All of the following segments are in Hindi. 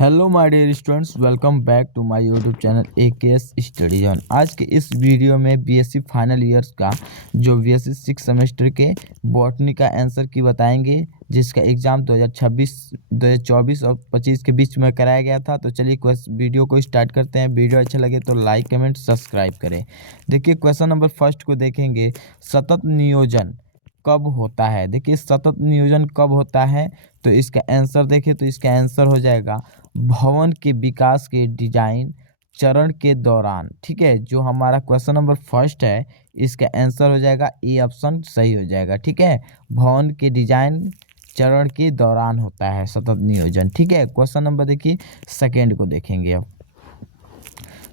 Hello my dear students, welcome back to my YouTube channel AKS study zone. आज के इस वीडियो में बीएससी फाइनल ईयर्स का जो बीएससी 6 सेमेस्टर के बॉटनी का आंसर की बताएंगे, जिसका एग्ज़ाम 2024 और 25 के बीच में कराया गया था। तो चलिए वीडियो को स्टार्ट करते हैं। वीडियो अच्छा लगे तो लाइक कमेंट सब्सक्राइब करें। देखिए क्वेश्चन नंबर फर्स्ट को देखेंगे, सतत नियोजन कब होता है। देखिए सतत नियोजन कब होता है, तो इसका आंसर देखें तो इसका आंसर हो जाएगा भवन के विकास के डिजाइन चरण के दौरान। ठीक है, जो हमारा क्वेश्चन नंबर फर्स्ट है इसका आंसर हो जाएगा ए ऑप्शन सही हो जाएगा। ठीक है, भवन के डिजाइन चरण के दौरान होता है सतत नियोजन। ठीक है, क्वेश्चन नंबर देखिए सेकेंड को देखेंगे अब।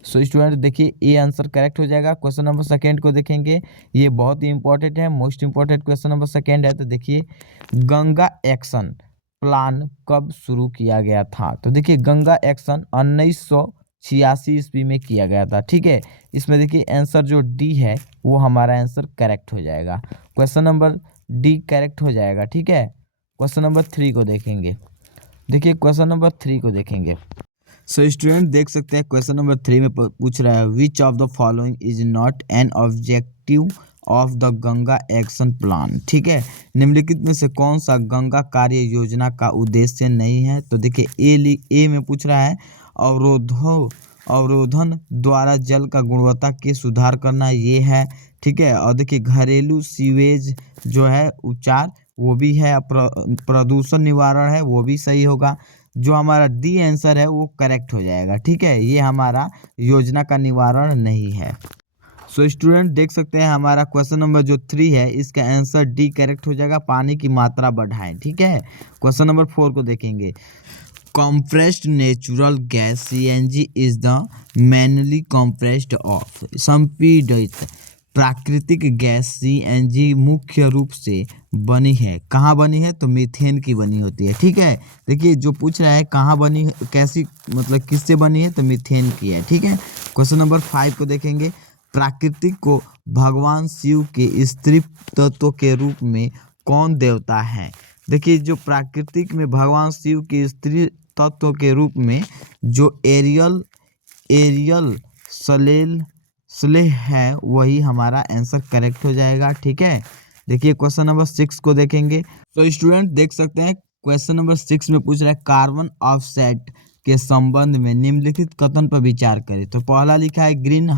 सो स्टूडेंट देखिए ये आंसर करेक्ट हो जाएगा। क्वेश्चन नंबर सेकेंड को देखेंगे, ये बहुत ही इंपॉर्टेंट है, most important question number second है। तो देखिए गंगा एक्शन प्लान कब शुरू किया गया था। तो देखिए गंगा एक्शन 1986 ईस्वी में किया गया था। ठीक है, इसमें देखिए आंसर जो डी है वो हमारा आंसर करेक्ट हो जाएगा। क्वेश्चन नंबर डी करेक्ट हो जाएगा। ठीक है, क्वेश्चन नंबर थ्री को देखेंगे। देखिए क्वेश्चन नंबर थ्री को देखेंगे। सो स्टूडेंट देख सकते हैं क्वेश्चन नंबर थ्री में पूछ रहा है, which of the following is not an objective of the Ganga action plan. ठीक है, निम्नलिखित में से कौन सा गंगा कार्य योजना का उद्देश्य नहीं है। तो देखिए ए में पूछ रहा है अवरोधन द्वारा जल का गुणवत्ता के सुधार करना, ये है। ठीक है, और देखिए घरेलू सीवेज जो है उपचार वो भी है, प्रदूषण निवारण है वो भी सही होगा। जो हमारा डी आंसर है वो करेक्ट हो जाएगा। ठीक है, ये हमारा योजना का निवारण नहीं है। सो स्टूडेंट देख सकते हैं हमारा क्वेश्चन नंबर जो थ्री है इसका आंसर डी करेक्ट हो जाएगा, पानी की मात्रा बढ़ाएं। ठीक है, क्वेश्चन नंबर फोर को देखेंगे, compressed natural gas CNG is the manually compressed of संपीड़ित प्राकृतिक गैस CNG मुख्य रूप से बनी है, कहाँ बनी है, तो मीथेन की बनी होती है। ठीक है, देखिए जो पूछ रहा है कहाँ बनी, कैसी मतलब किससे बनी है, तो मीथेन की है। ठीक है, क्वेश्चन नंबर फाइव को देखेंगे, प्राकृतिक को भगवान शिव के स्त्री तत्व के रूप में कौन देवता है। देखिए जो प्राकृतिक में भगवान शिव के स्त्री तत्व के रूप में जो एरियल स्लेह है वही हमारा आंसर करेक्ट हो जाएगा। ठीक है, देखिए क्वेश्चन नंबर सिक्स को देखेंगे। तो स्टूडेंट देख सकते हैं क्वेश्चन नंबर सिक्स में पूछ रहा है, कार्बन ऑफसेट के संबंध में निम्नलिखित कथन पर विचार करें। तो पहला लिखा है, ग्रीन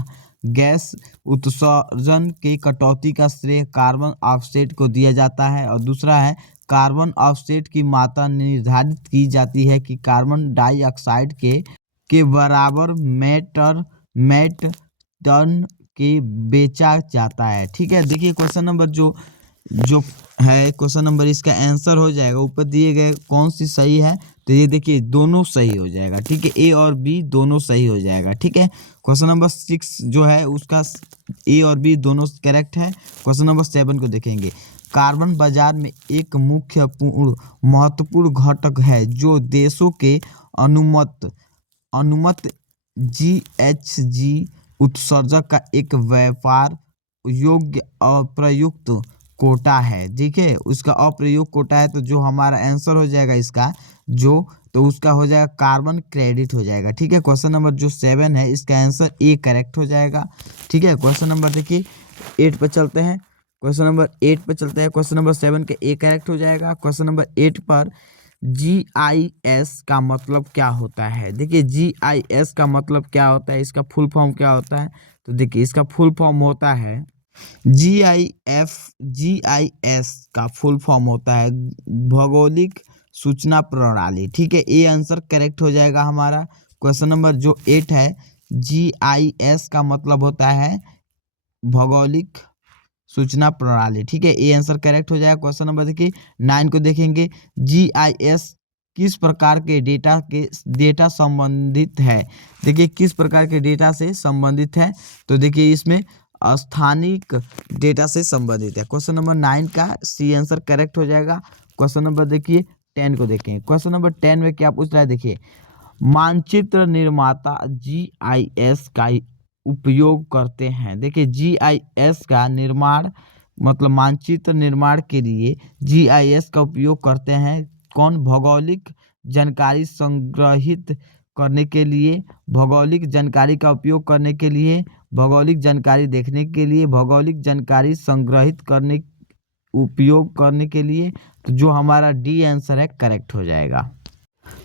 गैस उत्सर्जन की कटौती का श्रेय कार्बन ऑफसेट को दिया जाता है। और दूसरा है, कार्बन ऑफसेट की मात्रा निर्धारित की जाती है कि कार्बन डाइऑक्साइड के बराबर मेट टन के बेचा जाता है। ठीक है, देखिए क्वेश्चन नंबर जो जो है क्वेश्चन नंबर इसका आंसर हो जाएगा, ऊपर दिए गए कौन सी सही है, तो ये देखिए दोनों सही हो जाएगा। ठीक है, ए और बी दोनों सही हो जाएगा। ठीक है, क्वेश्चन नंबर सिक्स जो है उसका ए और बी दोनों करेक्ट है। क्वेश्चन नंबर सेवन को देखेंगे, कार्बन बाजार में एक महत्वपूर्ण घटक है जो देशों के अनुमत GHG उत्सर्जक का एक व्यापार योग्य अप्रयुक्त कोटा है। ठीक है, उसका अप्रयुक्त कोटा है, तो जो हमारा आंसर हो जाएगा इसका तो उसका हो जाएगा कार्बन क्रेडिट हो जाएगा। ठीक है, क्वेश्चन नंबर जो सेवन है इसका आंसर ए करेक्ट हो जाएगा। ठीक है, क्वेश्चन नंबर देखिए एट पर चलते हैं। क्वेश्चन नंबर सेवन के ए करेक्ट हो जाएगा। क्वेश्चन नंबर एट पर GIS का मतलब क्या होता है। देखिए GIS का मतलब क्या होता है, इसका फुल फॉर्म क्या होता है। तो देखिए इसका फुल फॉर्म होता है GIS का फुल फॉर्म होता है भौगोलिक सूचना प्रणाली। ठीक है, ए आंसर करेक्ट हो जाएगा हमारा। क्वेश्चन नंबर जो एट है, GIS का मतलब होता है भौगोलिक सूचना प्रणाली। ठीक है, ए आंसर करेक्ट हो जाएगा। क्वेश्चन नंबर देखिए नाइन को देखेंगे, GIS किस प्रकार के डेटा संबंधित है। देखिए किस प्रकार के डेटा से संबंधित है, तो देखिए इसमें स्थानिक डेटा से संबंधित है। क्वेश्चन नंबर नाइन का सी आंसर करेक्ट हो जाएगा। क्वेश्चन नंबर देखिए टेन को देखेंगे। क्वेश्चन नंबर टेन में क्या पूछ रहा है, देखिए मानचित्र निर्माता GIS का उपयोग करते हैं। देखिए GIS का निर्माण मतलब मानचित्र निर्माण के लिए GIS का उपयोग करते हैं कौन, भौगोलिक जानकारी संग्रहित करने के लिए, भौगोलिक जानकारी का उपयोग करने के लिए, भौगोलिक जानकारी देखने के लिए, भौगोलिक जानकारी संग्रहित करने उपयोग करने के लिए। तो जो हमारा डी आंसर है करेक्ट हो जाएगा।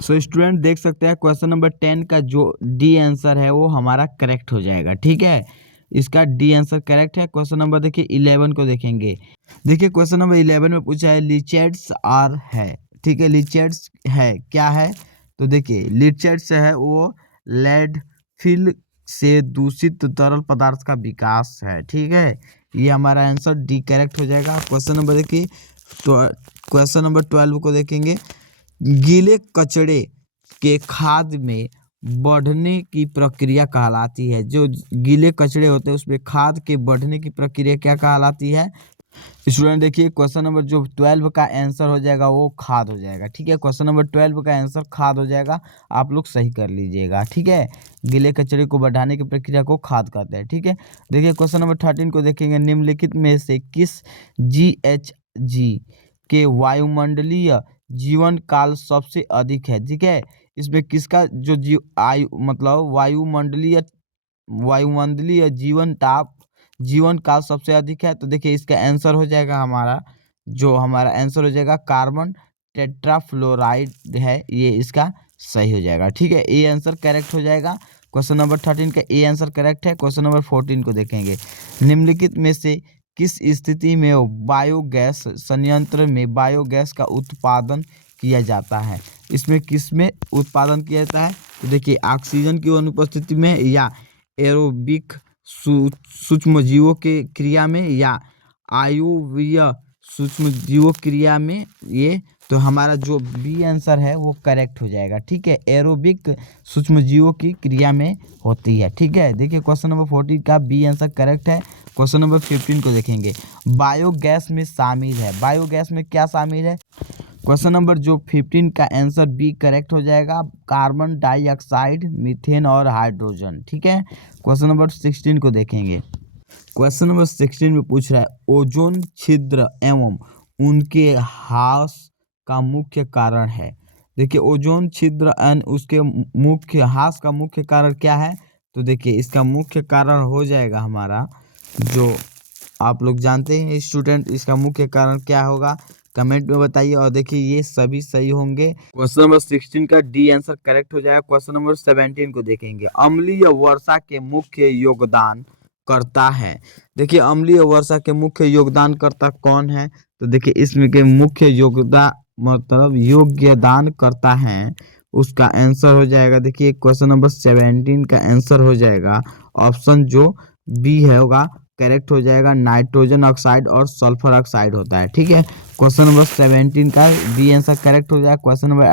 सो स्टूडेंट देख सकते हैं क्वेश्चन नंबर 10 का जो डी आंसर है वो हमारा करेक्ट हो जाएगा। ठीक है, इसका डी आंसर करेक्ट है। क्वेश्चन नंबर देखिए 11 को देखेंगे। देखिए क्वेश्चन नंबर 11 में पूछा है लिचेट्स आर है। ठीक है, लिचेट्स है क्या है? तो देखिए लिचेट्स है वो लैंडफिल से दूषित तरल पदार्थ का विकास है। ठीक है, ये हमारा आंसर डी करेक्ट हो जाएगा। क्वेश्चन नंबर देखिए क्वेश्चन नंबर 12 को देखेंगे। गीले कचड़े के खाद में बढ़ने की प्रक्रिया कहलाती है। जो गीले कचड़े होते हैं उसमें खाद के बढ़ने की प्रक्रिया क्या कहलाती है? स्टूडेंट देखिए क्वेश्चन नंबर जो 12 का आंसर हो जाएगा वो खाद हो जाएगा। ठीक है, क्वेश्चन नंबर 12 का आंसर खाद हो जाएगा। आप लोग सही कर लीजिएगा। ठीक है, गीले कचड़े को बढ़ाने की प्रक्रिया को खाद कहते हैं। ठीक है, देखिए क्वेश्चन नंबर 13 को देखेंगे। निम्नलिखित में से किस GHG के वायुमंडलीय जीवन काल सबसे अधिक है? ठीक है, इसमें किसका जो आयु मतलब वायुमंडलीय जीवन काल सबसे अधिक है? तो देखिए इसका आंसर हो जाएगा हमारा आंसर हो जाएगा कार्बन टेट्राफ्लोराइड है, ये इसका सही हो जाएगा। ठीक है, ए आंसर करेक्ट हो जाएगा। क्वेश्चन नंबर 13 का ए आंसर करेक्ट है। क्वेश्चन नंबर 14 को देखेंगे। निम्नलिखित में से किस स्थिति में बायोगैस संयंत्र में बायोगैस का उत्पादन किया जाता है? इसमें किस में उत्पादन किया जाता है? तो देखिए ऑक्सीजन की अनुपस्थिति में, या एरोबिक सूक्ष्मजीवों के क्रिया में, या आयुवीय सूक्ष्मजीवों क्रिया में। ये तो हमारा जो बी आंसर है वो करेक्ट हो जाएगा। ठीक है, एरोबिक सूक्ष्मजीवों की क्रिया में होती है। ठीक है, देखिए क्वेश्चन नंबर 14 का बी आंसर करेक्ट है। क्वेश्चन नंबर 15 को देखेंगे। बायोगैस में शामिल है, बायोगैस में क्या शामिल है? क्वेश्चन नंबर जो 15 का आंसर बी करेक्ट हो जाएगा। कार्बन डाइऑक्साइड, मीथेन और हाइड्रोजन। ठीक है, क्वेश्चन नंबर 16 को देखेंगे। क्वेश्चन नंबर 16 में पूछ रहा है ओजोन छिद्र एवं उनके ह्रास का मुख्य कारण है। देखिए ओजोन छिद्र एवं उसके मुख्य ह्रास का मुख्य कारण क्या है? तो देखिए इसका मुख्य कारण हो जाएगा हमारा, जो आप लोग जानते हैं स्टूडेंट, इसका मुख्य कारण क्या होगा कमेंट में बताइए। और देखिए ये सभी सही होंगे। क्वेश्चन नंबर 16 का डी आंसर करेक्ट हो जाएगा। क्वेश्चन नंबर 17 को देखेंगे। अम्लीय वर्षा के मुख्य योगदान करता है। देखिए अम्लीय वर्षा के मुख्य योगदान करता कौन है? तो देखिए इसमें के मुख्य योगदान करता है, उसका आंसर हो जाएगा। देखिए क्वेश्चन नंबर 17 का आंसर हो जाएगा ऑप्शन जो बी है होगा करेक्ट हो जाएगा। नाइट्रोजन ऑक्साइड और सल्फर ऑक्साइड होता है। ठीक है, क्वेश्चन नंबर 17 का बी आंसर करेक्ट हो जाएगा। क्वेश्चन नंबर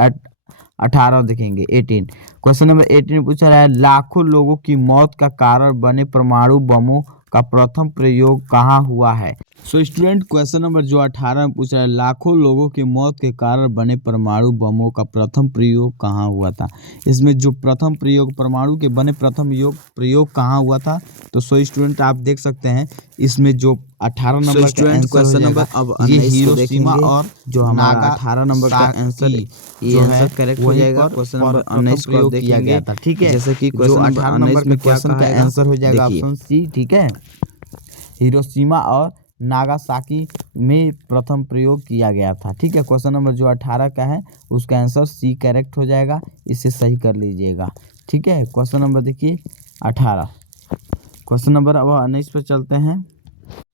18 देखेंगे 18। क्वेश्चन नंबर 18 में पूछा रहा है लाखों लोगों की मौत का कारण बने परमाणु बमों का प्रथम प्रयोग कहाँ हुआ है? सो स्टूडेंट क्वेश्चन नंबर जो 18 में पूछ रहा है लाखों लोगों की मौत के कारण बने परमाणु बमों का प्रथम प्रयोग कहाँ हुआ था? इसमें जो प्रथम प्रयोग परमाणु के बने प्रयोग कहाँ हुआ था? तो सो स्टूडेंट आप देख सकते हैं इसमें जो 18 नंबर का क्वेश्चन नंबर अब ये हिरोशिमा और जो हमारा 18 नंबर का आंसर ये आंसर करेक्ट हो जाएगा। क्वेश्चन नंबर 19 को किया गया था। ठीक है, जैसे कि क्वेश्चन 18 नंबर में क्वेश्चन का आंसर हो जाएगा ऑप्शन सी। ठीक है, हिरोशिमा और नागासाकी में प्रथम प्रयोग किया गया था। ठीक है, क्वेश्चन नंबर जो 18 का है उसका आंसर सी करेक्ट हो जाएगा, इसे सही कर लीजिएगा। ठीक है, क्वेश्चन नंबर देखिए 18। क्वेश्चन नंबर अब 19 पर चलते हैं।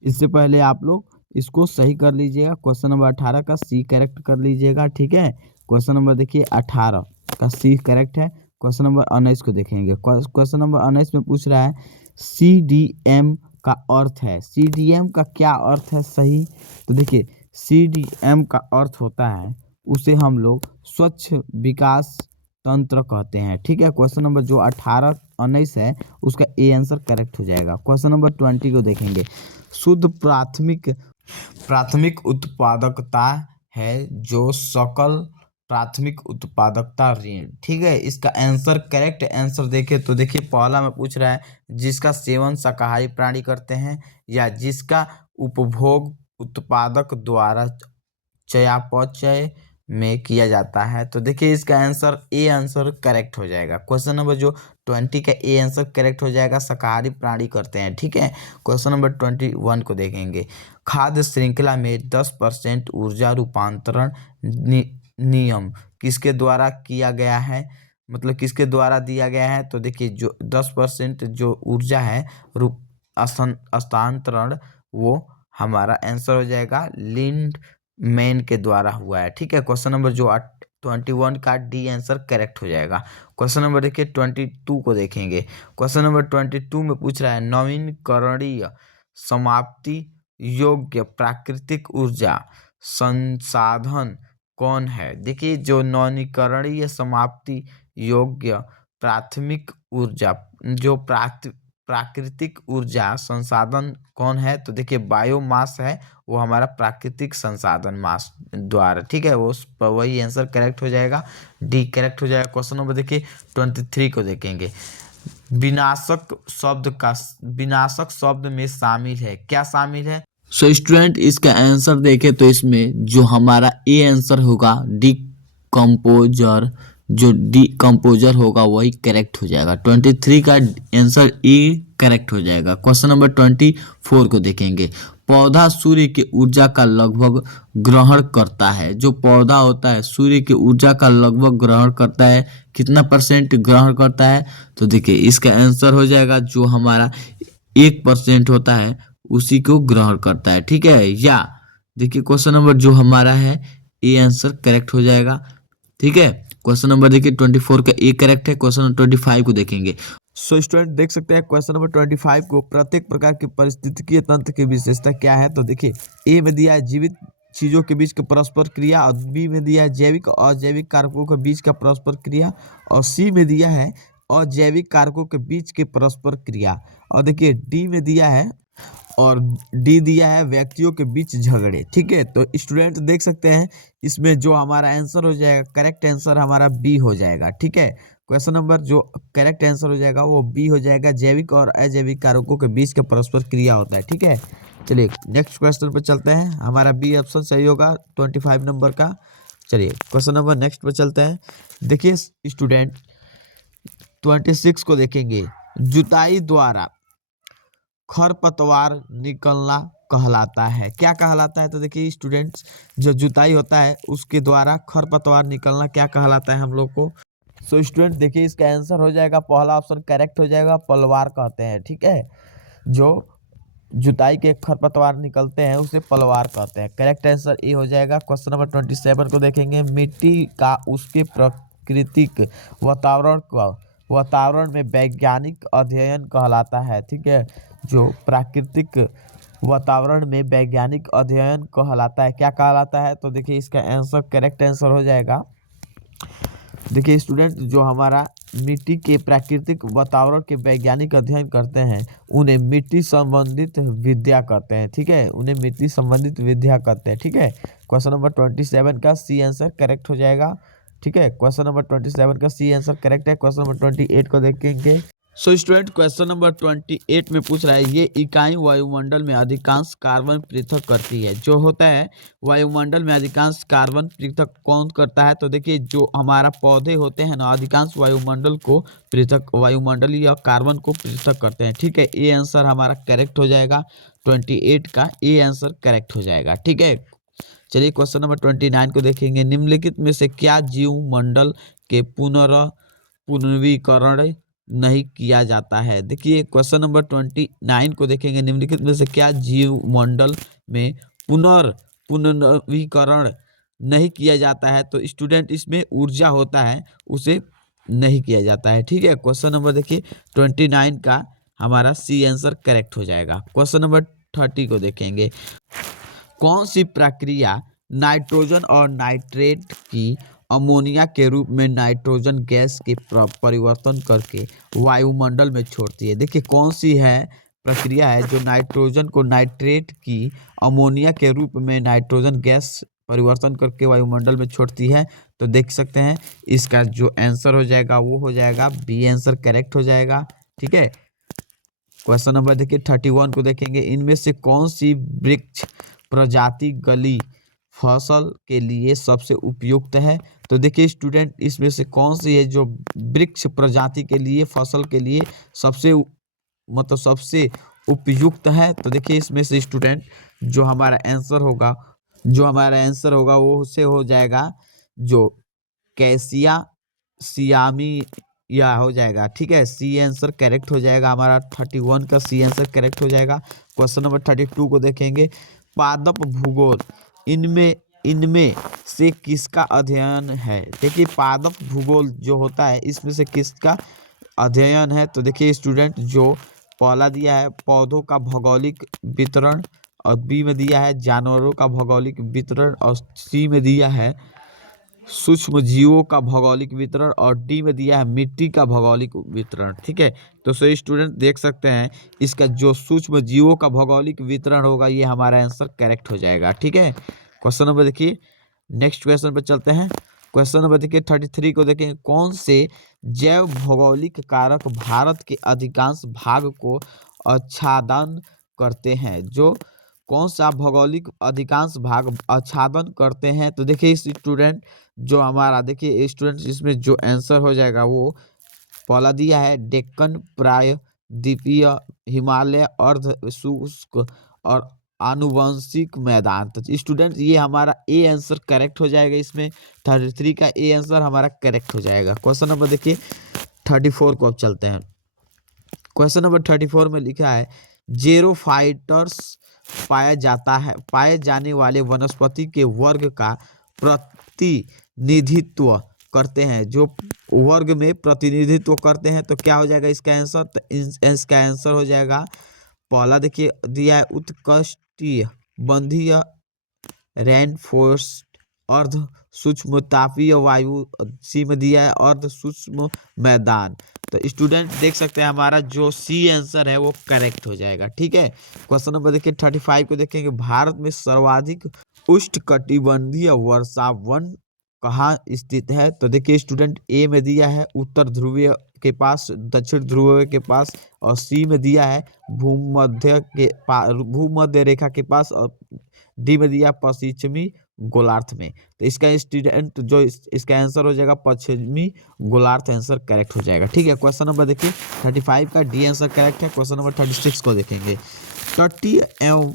इससे पहले आप लोग इसको सही कर लीजिएगा। क्वेश्चन नंबर 18 का सी करेक्ट कर लीजिएगा। ठीक है, क्वेश्चन नंबर देखिए 18 का सी करेक्ट है। क्वेश्चन नंबर 19 को देखेंगे। क्वेश्चन नंबर 19 में पूछ रहा है CDM का अर्थ है। CDM का क्या अर्थ है सही? तो देखिए CDM का अर्थ होता है, उसे हम लोग स्वच्छ विकास तंत्र कहते हैं। ठीक है, क्वेश्चन नंबर जो 18-19 है उसका ए आंसर करेक्ट हो जाएगा। क्वेश्चन नंबर 20 को देखेंगे। शुद्ध प्राथमिक उत्पादकता है जो सकल प्राथमिक उत्पादकता ऋण। ठीक है, इसका आंसर करेक्ट आंसर देखें तो देखिए पहला में पूछ रहा है जिसका सेवन शाकाहारी प्राणी करते हैं या जिसका उपभोग उत्पादक द्वारा चयापचय में किया जाता है। तो देखिए इसका आंसर ए आंसर करेक्ट हो जाएगा। क्वेश्चन नंबर जो 20 का ए आंसर करेक्ट हो जाएगा, शाकाहारी प्राणी करते हैं, ठीक है। क्वेश्चन नंबर 21 को देखेंगे। खाद्य श्रृंखला में 10% ऊर्जा रूपांतरण नियम किसके द्वारा किया गया है, मतलब किसके द्वारा दिया गया है। तो देखिए जो 10% जो ऊर्जा है रूप हस्तांतरण, वो हमारा आंसर हो जाएगा लिंड मैन के द्वारा हुआ है, ठीक है। क्वेश्चन नंबर जो 21 का डी आंसर करेक्ट हो जाएगा। क्वेश्चन नंबर देखिए 22 को देखेंगे। क्वेश्चन नंबर 22 में पूछ रहा है नवीकरणीय समाप्ति योग्य प्राकृतिक ऊर्जा संसाधन कौन है। देखिए जो नवीकरणीय समाप्ति योग्य प्राथमिक ऊर्जा जो प्राकृतिक ऊर्जा संसाधन कौन है। तो देखिए बायोमास है, वो हमारा प्राकृतिक संसाधन मास द्वारा, ठीक है, वो वही आंसर करेक्ट हो जाएगा, डी करेक्ट हो जाएगा। क्वेश्चन नंबर देखिए 23 को देखेंगे। विनाशक शब्द में शामिल है, क्या शामिल है। सो स्टूडेंट इसका आंसर देखें तो इसमें जो हमारा ए आंसर होगा डिकम्पोजर, जो डिकम्पोजर होगा वही करेक्ट हो जाएगा। 23 का आंसर ए करेक्ट हो जाएगा। क्वेश्चन नंबर 24 को देखेंगे। पौधा सूर्य की ऊर्जा का लगभग ग्रहण करता है, जो पौधा होता है सूर्य की ऊर्जा का लगभग ग्रहण करता है, कितना % ग्रहण करता है। तो देखिए इसका आंसर हो जाएगा जो हमारा 1% होता है उसी को ग्रहण करता है, ठीक है। या देखिए क्वेश्चन नंबर जो हमारा है ए आंसर करेक्ट हो जाएगा, ठीक है। क्वेश्चन नंबर देखिए 24 का ए करेक्ट है। क्वेश्चन नंबर 25 को देखेंगे। सो स्टूडेंट देख सकते हैं क्वेश्चन नंबर 25 को, प्रत्येक प्रकार के पारिस्थितिकीय तंत्र की विशेषता क्या है। तो देखिए ए में दिया है जीवित चीजों के बीच के परस्पर क्रिया, और बी में दिया है जैविक और अजैविक कारकों के बीच का परस्पर क्रिया, और सी में दिया है अजैविक कारकों के बीच के परस्पर क्रिया, और देखिए डी में दिया है और डी दिया है व्यक्तियों के बीच झगड़े, ठीक है। तो स्टूडेंट देख सकते हैं इसमें जो हमारा आंसर हो जाएगा, करेक्ट आंसर हमारा बी हो जाएगा, ठीक है। क्वेश्चन नंबर जो करेक्ट आंसर हो जाएगा वो बी हो जाएगा, जैविक और अजैविक कारकों के बीच का परस्पर क्रिया होता है, ठीक है। चलिए नेक्स्ट क्वेश्चन पर चलते हैं, हमारा बी ऑप्शन सही होगा 25 नंबर का। चलिए क्वेश्चन नंबर नेक्स्ट पर चलते हैं। देखिए स्टूडेंट 26 को देखेंगे। जुताई द्वारा खरपतवार निकलना कहलाता है, क्या कहलाता है। तो देखिए स्टूडेंट्स जो जुताई होता है उसके द्वारा खरपतवार निकलना क्या कहलाता है हम लोग को। सो स्टूडेंट देखिए इसका आंसर हो जाएगा पहला ऑप्शन करेक्ट हो जाएगा, पलवार कहते हैं, ठीक है। जो जुताई के खरपतवार निकलते हैं उसे पलवार कहते हैं, करेक्ट आंसर ए हो जाएगा। क्वेश्चन नंबर 27 को देखेंगे। मिट्टी का उसके प्राकृतिक वातावरण में वैज्ञानिक अध्ययन कहलाता है, ठीक है। जो प्राकृतिक वातावरण में वैज्ञानिक अध्ययन कहलाता है, क्या कहलाता है। तो देखिए इसका आंसर करेक्ट आंसर हो जाएगा। देखिए स्टूडेंट जो हमारा मिट्टी के प्राकृतिक वातावरण के वैज्ञानिक अध्ययन करते हैं उन्हें मिट्टी संबंधित विद्या कहते हैं, ठीक है, उन्हें मिट्टी संबंधित विद्या कहते हैं, ठीक है। क्वेश्चन नंबर 27 का सी आंसर करेक्ट हो जाएगा, ठीक है। क्वेश्चन नंबर 27 का सी आंसर करेक्ट है। क्वेश्चन नंबर 28 को देखेंगे। सो स्टूडेंट क्वेश्चन नंबर 28 में पूछ रहा है ये इकाई वायुमंडल में अधिकांश कार्बन पृथक करती है, जो होता है वायुमंडल में अधिकांश कार्बन पृथक कौन करता है। तो देखिए जो हमारा पौधे होते हैं ना अधिकांश वायुमंडलीय कार्बन को पृथक करते हैं, ठीक है। ए आंसर हमारा करेक्ट हो जाएगा, 28 का ए आंसर करेक्ट हो जाएगा, ठीक है। चलिए क्वेश्चन नंबर 29 को देखेंगे। निम्नलिखित में से क्या जीव मंडल के पुनर्नवीकरण नहीं किया जाता है। देखिए क्वेश्चन नंबर 29 को देखेंगे। निम्नलिखित में से क्या जीव मंडल में पुनर्नवीकरण नहीं किया जाता है। तो स्टूडेंट इसमें ऊर्जा होता है उसे नहीं किया जाता है, ठीक है। क्वेश्चन नंबर देखिए 29 का हमारा सी आंसर करेक्ट हो जाएगा। क्वेश्चन नंबर 30 को देखेंगे। कौन सी प्रक्रिया नाइट्रोजन और नाइट्रेट की अमोनिया के रूप में नाइट्रोजन गैस के परिवर्तन करके वायुमंडल में छोड़ती है। देखिए कौन सी है प्रक्रिया है जो नाइट्रोजन को नाइट्रेट की अमोनिया के रूप में नाइट्रोजन गैस परिवर्तन करके वायुमंडल में छोड़ती है। तो देख सकते हैं इसका जो आंसर हो जाएगा वो हो जाएगा बी आंसर करेक्ट हो जाएगा, ठीक है। क्वेश्चन नंबर देखिए 31 को देखेंगे। इनमें से कौन सी वृक्ष प्रजाति गली फसल के लिए सबसे उपयुक्त है? तो देखिए स्टूडेंट, इसमें से कौन सी है जो वृक्ष प्रजाति के लिए, फसल के लिए सबसे मतलब सबसे उपयुक्त है? तो देखिए इसमें से स्टूडेंट जो हमारा आंसर होगा वो उससे हो जाएगा जो कैसिया सियामी या हो जाएगा। ठीक है, सी आंसर करेक्ट हो जाएगा हमारा। 31 का सी आंसर करेक्ट हो जाएगा। क्वेश्चन नंबर 32 को देखेंगे। पादप भूगोल इनमें इनमें से किसका अध्ययन है? देखिए पादप भूगोल जो होता है इसमें से किसका अध्ययन है? तो देखिए स्टूडेंट, जो पहला दिया है पौधों का भौगोलिक वितरण, और बी में दिया है जानवरों का भौगोलिक वितरण, और सी में दिया है सूक्ष्म जीवों का भौगोलिक वितरण, और डी में दिया है मिट्टी का भौगोलिक वितरण। ठीक है, तो सही स्टूडेंट देख सकते हैं इसका जो सूक्ष्म जीवों का भौगोलिक वितरण होगा ये हमारा आंसर करेक्ट हो जाएगा। ठीक है, क्वेश्चन नंबर देखिए, नेक्स्ट क्वेश्चन पर चलते हैं। क्वेश्चन नंबर देखिए 33 को देखें। कौन से जैव भौगोलिक कारक भारत के अधिकांश भाग को आच्छादन करते हैं? जो कौन सा भौगोलिक अधिकांश भाग आच्छादन करते हैं? तो देखिए स्टूडेंट, जो हमारा देखिए स्टूडेंट इसमें जो आंसर हो जाएगा वो पहला दिया है डेक्कन प्रायद्वीपीय, हिमालय, अर्ध शुष्क और आनुवंशिक मैदान। तो स्टूडेंट ये हमारा ए आंसर करेक्ट हो जाएगा। इसमें 33 का ए आंसर हमारा करेक्ट हो जाएगा। क्वेश्चन नंबर देखिए 34 को अब चलते हैं। क्वेश्चन नंबर 34 में लिखा है जेरोफाइटर्स पाए जाने वाले वनस्पति के वर्ग का प्रतिनिधित्व करते हैं। जो वर्ग में प्रतिनिधित्व करते हैं तो क्या हो जाएगा इसका आंसर? तो इसका आंसर हो जाएगा पहला देखिए दिया है उत्कृष्टीय बंधीय रेनफोर्स्ट अर्ध सूक्ष्म तापीय वायु, सी में दिया है अर्ध सूक्ष्म मैदान। तो स्टूडेंट देख सकते हैं हमारा जो सी आंसर है वो करेक्ट हो जाएगा। ठीक है, क्वेश्चन नंबर देखिए 35 को देखेंगे। भारत में सर्वाधिक उष्णकटिबंधीय वर्षा वन कहाँ स्थित है? तो देखिए स्टूडेंट, ए में दिया है उत्तर ध्रुवीय के पास, दक्षिण ध्रुव के पास, और सी में दिया है भूमध्य रेखा के पास, और डी में दिया पश्चिमी गोलार्ध में। तो इसका स्टूडेंट जो इसका आंसर हो जाएगा पश्चिमी गोलार्ध आंसर करेक्ट हो जाएगा। ठीक है, क्वेश्चन नंबर देखिए 35 का डी आंसर करेक्ट है। क्वेश्चन नंबर 36 को देखेंगे। तटीय एवं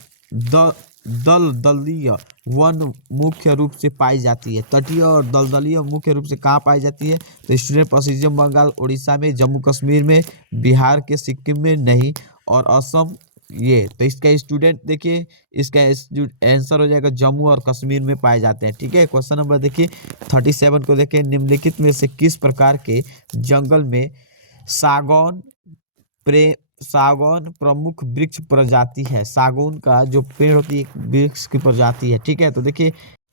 दलदलीय वन मुख्य रूप से पाई जाती है। तटीय और दलदलीय मुख्य रूप से कहाँ पाई जाती है? तो स्टूडेंट पश्चिम बंगाल, उड़ीसा में, जम्मू कश्मीर में, बिहार के सिक्किम में नहीं, और असम। ये तो इसका स्टूडेंट देखिए इसका आंसर हो जाएगा जम्मू और कश्मीर में पाए जाते हैं। ठीक है, क्वेश्चन नंबर देखिए 37 को देखिए। निम्नलिखित में से किस प्रकार के जंगल में सागौन प्रे सागौन प्रमुख वृक्ष प्रजाति है? सागौन का जो पेड़ होती है एक वृक्ष की प्रजाति है। ठीक है, तो देखिए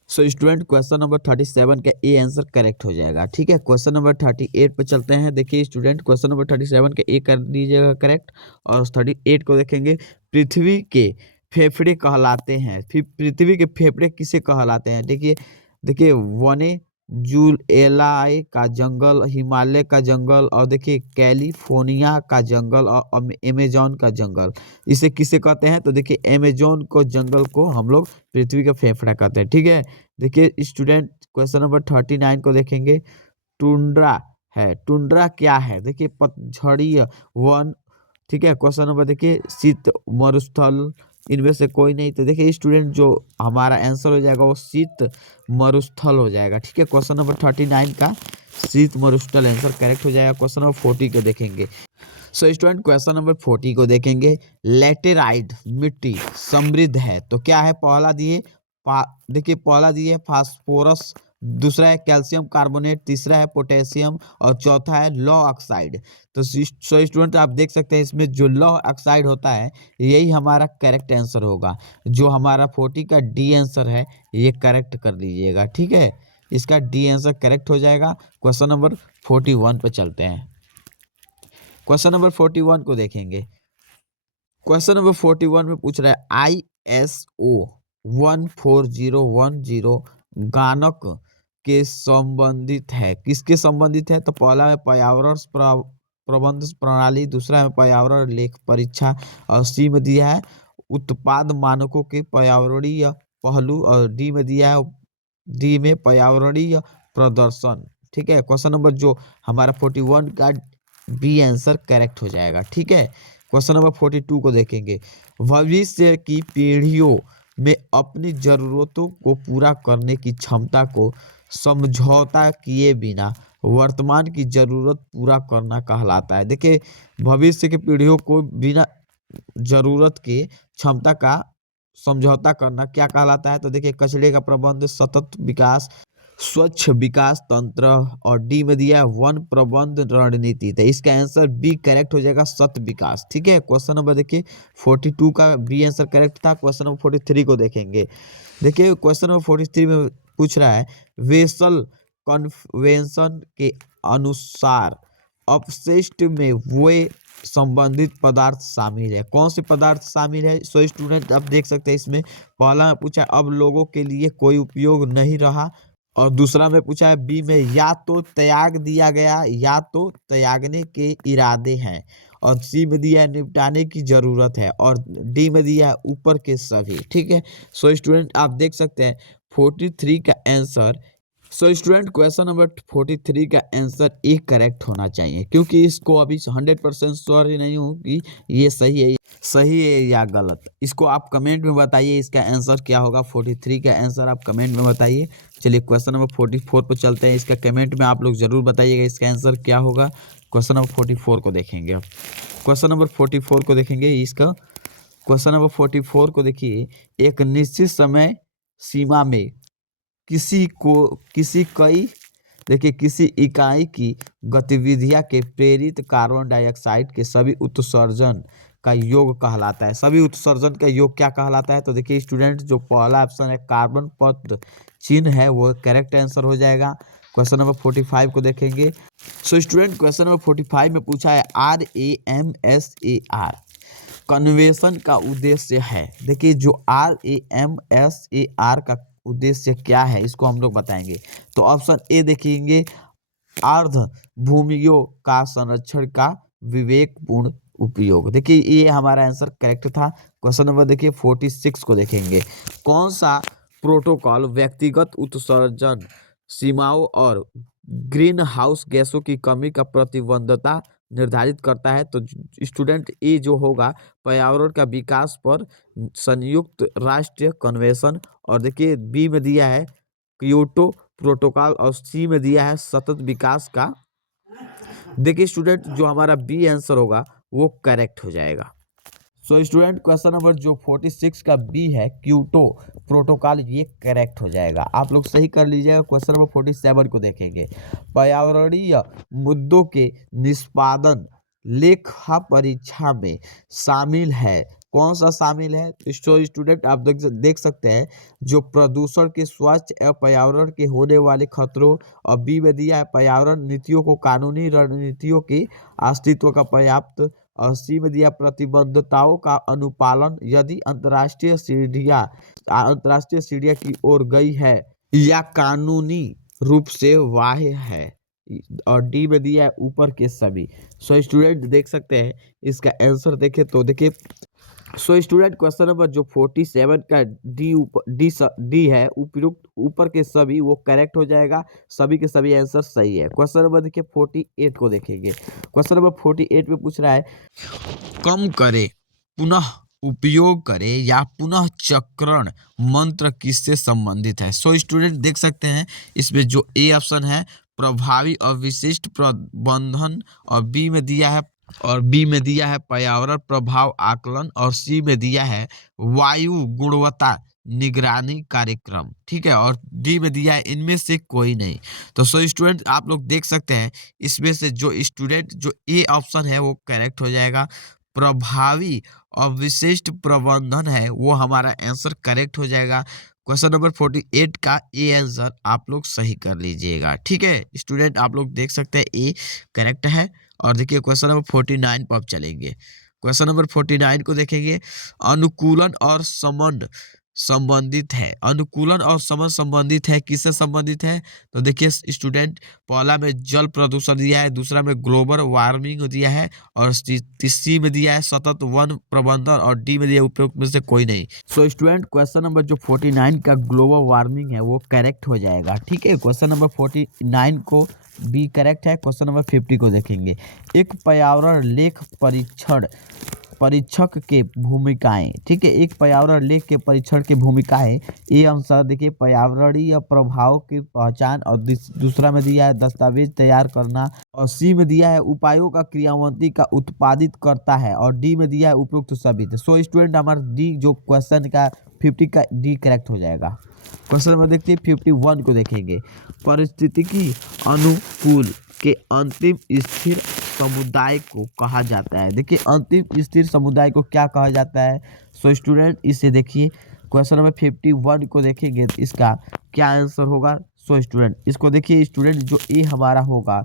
सो स्टूडेंट क्वेश्चन नंबर 37 का ए आंसर करेक्ट हो जाएगा। ठीक है, क्वेश्चन नंबर 38 पे चलते हैं। देखिए स्टूडेंट, क्वेश्चन नंबर 37 का ए कर दीजिएगा करेक्ट, और 38 को देखेंगे। पृथ्वी के फेफड़े कहलाते हैं। फिर पृथ्वी के फेफड़े किसे कहलाते हैं? देखिए देखिए वने जूएलाई का जंगल, हिमालय का जंगल, और देखिए कैलिफोर्निया का जंगल, और अमेजोन का जंगल, इसे किसे कहते हैं? तो देखिए अमेजोन को जंगल को हम लोग पृथ्वी का फेफड़ा कहते हैं। ठीक है, देखिए स्टूडेंट क्वेश्चन नंबर 39 को देखेंगे। टुंड्रा है, टुंड्रा क्या है? देखिए पतझड़ीय वन। ठीक है, क्वेश्चन नंबर देखिए शीत मरुस्थल, इनमें से कोई नहीं। तो देखिए स्टूडेंट, जो हमारा आंसर हो जाएगा वो शीत मरुस्थल हो जाएगा। ठीक है, क्वेश्चन नंबर 39 का शीत मरुस्थल आंसर करेक्ट हो जाएगा। क्वेश्चन नंबर 40 को देखेंगे। सो स्टूडेंट क्वेश्चन नंबर 40 को देखेंगे। लेटेराइट मिट्टी समृद्ध है तो क्या है? पहला दिए देखिए पहला दिए फास्फोरस, दूसरा है कैल्शियम कार्बोनेट, तीसरा है पोटेशियम, और चौथा है लौह ऑक्साइड। तो सो स्टूडेंट आप देख सकते हैं इसमें जो लौह ऑक्साइड होता है यही हमारा करेक्ट आंसर होगा। जो हमारा 40 का डी आंसर है ये करेक्ट कर लीजिएगा। ठीक है, इसका डी आंसर करेक्ट हो जाएगा। क्वेश्चन नंबर 41 पे चलते हैं। क्वेश्चन नंबर 41 को देखेंगे। क्वेश्चन नंबर 41 में पूछ रहा है ISO 14010 गानक के संबंधित है। किसके संबंधित है? तो पहला है पर्यावरण प्रबंध प्रणाली, दूसरा है पर्यावरण लेख परीक्षा, और सी में दिया है उत्पाद मानकों के पर्यावरणीय पहलू और डी में दिया है, डी में पर्यावरणीय प्रदर्शन। ठीक है, क्वेश्चन नंबर जो हमारा 41 का बी आंसर करेक्ट हो जाएगा। ठीक है, क्वेश्चन नंबर 42 को देखेंगे। भविष्य की पीढ़ियों में अपनी जरूरतों को पूरा करने की क्षमता को समझौता किए बिना वर्तमान की जरूरत पूरा करना कहलाता है। देखिए, भविष्य की पीढ़ियों को बिना जरूरत के क्षमता का समझौता करना क्या कहलाता है? तो देखिए, कचरे का प्रबंध, सतत विकास, स्वच्छ विकास तंत्र, और डी में दिया है वन प्रबंध रणनीति। तो इसका आंसर बी करेक्ट हो जाएगा, सत विकास। ठीक है, क्वेश्चन नंबर देखिए 42 का बी आंसर करेक्ट था। क्वेश्चन नंबर 43 को देखेंगे। देखिए, क्वेश्चन नंबर 43 में पूछ रहा है, वेसल कन्वेंशन के अनुसार अपशिष्ट में वे संबंधित पदार्थ शामिल है। कौन से पदार्थ शामिल है? सो स्टूडेंट आप देख सकते हैं, इसमें पहला में पूछा अब लोगों के लिए कोई उपयोग नहीं रहा, और दूसरा में पूछा है बी में या तो त्याग दिया गया या तो त्यागने के इरादे हैं, और सी में दिया है निपटाने की जरूरत है, और डी में दिया है ऊपर के सभी। ठीक है, सो स्टूडेंट आप देख सकते हैं 43 का answer, so student question number 43 का आंसर ए करेक्ट होना चाहिए, क्योंकि इसको अभी 100% श्योर नहीं हूँ कि ये सही है या गलत। इसको आप कमेंट में बताइए, इसका आंसर क्या होगा। 43 का आंसर आप कमेंट में बताइए। चलिए क्वेश्चन नंबर 44 पर चलते हैं। इसका कमेंट में आप लोग जरूर बताइएगा इसका आंसर क्या होगा। क्वेश्चन नंबर 44 को देखेंगे। अब क्वेश्चन नंबर 44 को देखेंगे। इसका क्वेश्चन नंबर 44 को देखिए, एक निश्चित समय सीमा में किसी इकाई की गतिविधियां के प्रेरित कार्बन डाइऑक्साइड के सभी उत्सर्जन का योग कहलाता है। सभी उत्सर्जन का योग क्या कहलाता है? तो देखिए स्टूडेंट, जो पहला ऑप्शन है कार्बन पत्र चिन्ह है वो करेक्ट आंसर हो जाएगा। क्वेश्चन नंबर 45 को देखेंगे। सो स्टूडेंट क्वेश्चन नंबर 45 में पूछा है RAMSAR कन्वेंशन का उद्देश्य है। देखिए, जो RAMSAR का उद्देश्य क्या है, इसको हम लोग बताएंगे। तो ऑप्शन ए देखेंगे, अर्ध भूमियों का संरक्षण का विवेकपूर्ण उपयोग। देखिए, ये हमारा आंसर करेक्ट था। क्वेश्चन नंबर देखिए 46 को देखेंगे। कौन सा प्रोटोकॉल व्यक्तिगत उत्सर्जन सीमाओं और ग्रीन हाउस गैसों की कमी का प्रतिबद्धता निर्धारित करता है? तो स्टूडेंट ए जो होगा पर्यावरण का विकास पर संयुक्त राष्ट्र कन्वेंशन, और देखिए बी में दिया है क्योटो प्रोटोकॉल, और सी में दिया है सतत विकास का। देखिए स्टूडेंट, जो हमारा बी आंसर होगा वो करेक्ट हो जाएगा। सो स्टूडेंट क्वेश्चन नंबर जो 46 का बी है क्योटो प्रोटोकॉल, ये करेक्ट हो जाएगा। आप लोग सही कर लीजिएगा। क्वेश्चन नंबर 47 को देखेंगे। पर्यावरणीय मुद्दों के निष्पादन लेखा परीक्षा में शामिल है। कौन सा शामिल है? तो स्टूडेंट आप देख सकते हैं, जो प्रदूषण के स्वच्छ एवं पर्यावरण के होने वाले खतरों, और बी में दिया है पर्यावरण नीतियों को कानूनी रणनीतियों के अस्तित्व का पर्याप्त, और सी में दिया प्रतिबद्धताओं का अनुपालन यदि अंतर्राष्ट्रीय सीढ़ियां की ओर गई है या कानूनी रूप से वाह्य है, और डी में दिया है ऊपर के सभी। सो स्टूडेंट देख सकते हैं, इसका आंसर देखें तो देखिए, सो स्टूडेंट क्वेश्चन नंबर जो 47 का डी है उपयुक्त ऊपर के सभी, वो करेक्ट हो जाएगा। सभी के सभी आंसर सही है। क्वेश्चन नंबर देखिए 48 को देखेंगे। क्वेश्चन नंबर 48 में पूछ रहा है, कम करे, पुनः उपयोग करे या पुनः चक्रण मंत्र किससे संबंधित है? सो स्टूडेंट देख सकते हैं, इसमें जो ए ऑप्शन है प्रभावी और विशिष्ट प्रबंधन, और बी में दिया है पर्यावरण प्रभाव आकलन, और सी में दिया है वायु गुणवत्ता निगरानी कार्यक्रम। ठीक है, और डी में दिया है इनमें से कोई नहीं। तो सो स्टूडेंट आप लोग देख सकते हैं, इसमें से जो ए ऑप्शन है वो करेक्ट हो जाएगा। प्रभावी और विशिष्ट प्रबंधन है वो हमारा आंसर करेक्ट हो जाएगा। क्वेश्चन नंबर 48 का ए आंसर आप लोग सही कर लीजिएगा। ठीक है स्टूडेंट, आप लोग देख सकते हैं ए करेक्ट है। और देखिए क्वेश्चन नंबर 49 पर आप चलेंगे। क्वेश्चन नंबर 49 को देखेंगे। अनुकूलन और समन संबंधित है। अनुकूलन और समझ संबंधित है, किससे संबंधित है? तो देखिए स्टूडेंट, पहला में जल प्रदूषण दिया है, दूसरा में ग्लोबल वार्मिंग दिया है, और सी में दिया है सतत वन प्रबंधन, और डी में दिया उपयुक्त में से कोई नहीं। सो स्टूडेंट, क्वेश्चन नंबर जो 49 का ग्लोबल वार्मिंग है वो करेक्ट हो जाएगा। ठीक है, क्वेश्चन नंबर 49 को बी करेक्ट है। क्वेश्चन नंबर 50 को देखेंगे। एक पर्यावरण लेख परीक्षक के भूमिकाएं। ठीक है, एक पर्यावरण लेख के परीक्षण की भूमिकाएं। ये अनुसार देखिए पर्यावरणीय प्रभाव की पहचान, और दूसरा में दिया है दस्तावेज तैयार करना, और सी में दिया है उपायों का क्रियान्वयन का उत्पादित करता है, और डी में दिया है उपयुक्त सभी। सो स्टूडेंट, हमारा डी जो क्वेश्चन का 50 का डी करेक्ट हो जाएगा। क्वेश्चन नंबर देखते हैं 51 को देखेंगे। पारिस्थितिकी अनुकूल के अंतिम स्थिर समुदाय को कहा जाता है। देखिए अंतिम स्थिर समुदाय को क्या कहा जाता है? सो स्टूडेंट, इसे देखिए क्वेश्चन नंबर 51 को देखेंगे तो इसका क्या आंसर होगा? सो स्टूडेंट, इसको देखिए स्टूडेंट, जो ए हमारा होगा